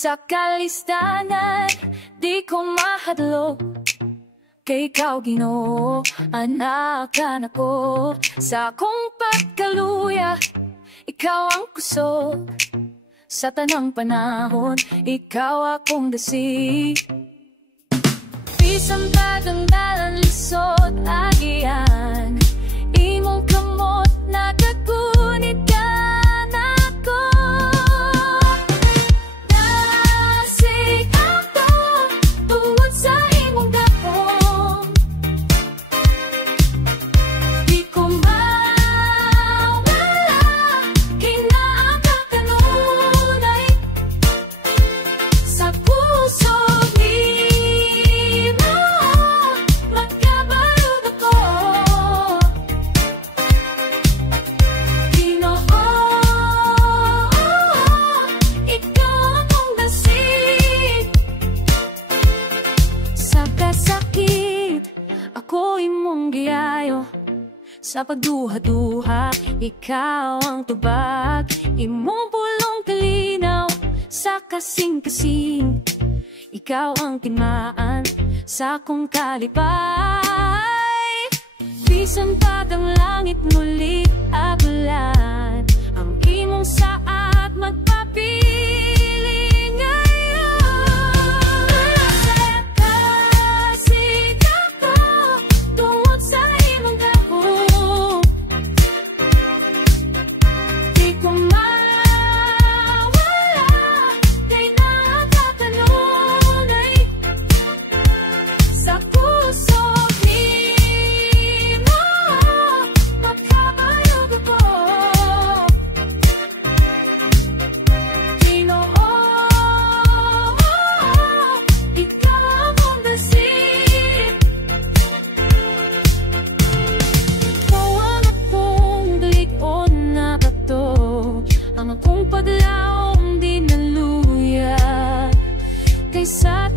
Sa kalistanan, di ko mahadlok. Kay ikaw, Ginoo, anakan ako. Sa akong pagkaluya, ikaw ang kusog. Sa tanang panahon, ikaw akong dasi. Bisan tagang dalan lisod agian, imong kamot nagagunit ka na ko. Nasig ako tungod sa imong gapon, di ko mawala kinaaka kanunay sa puso. Ako imong giayo sa pagduha-duha, ikaw ang tubag. Imong pulong kalinaw sa kasing-kasing, ikaw ang timaan sa akong kalipay. Bisan pag ang langit muli agulan, ang imong saat magpapili. Ang akong paglaom di naluya kay sa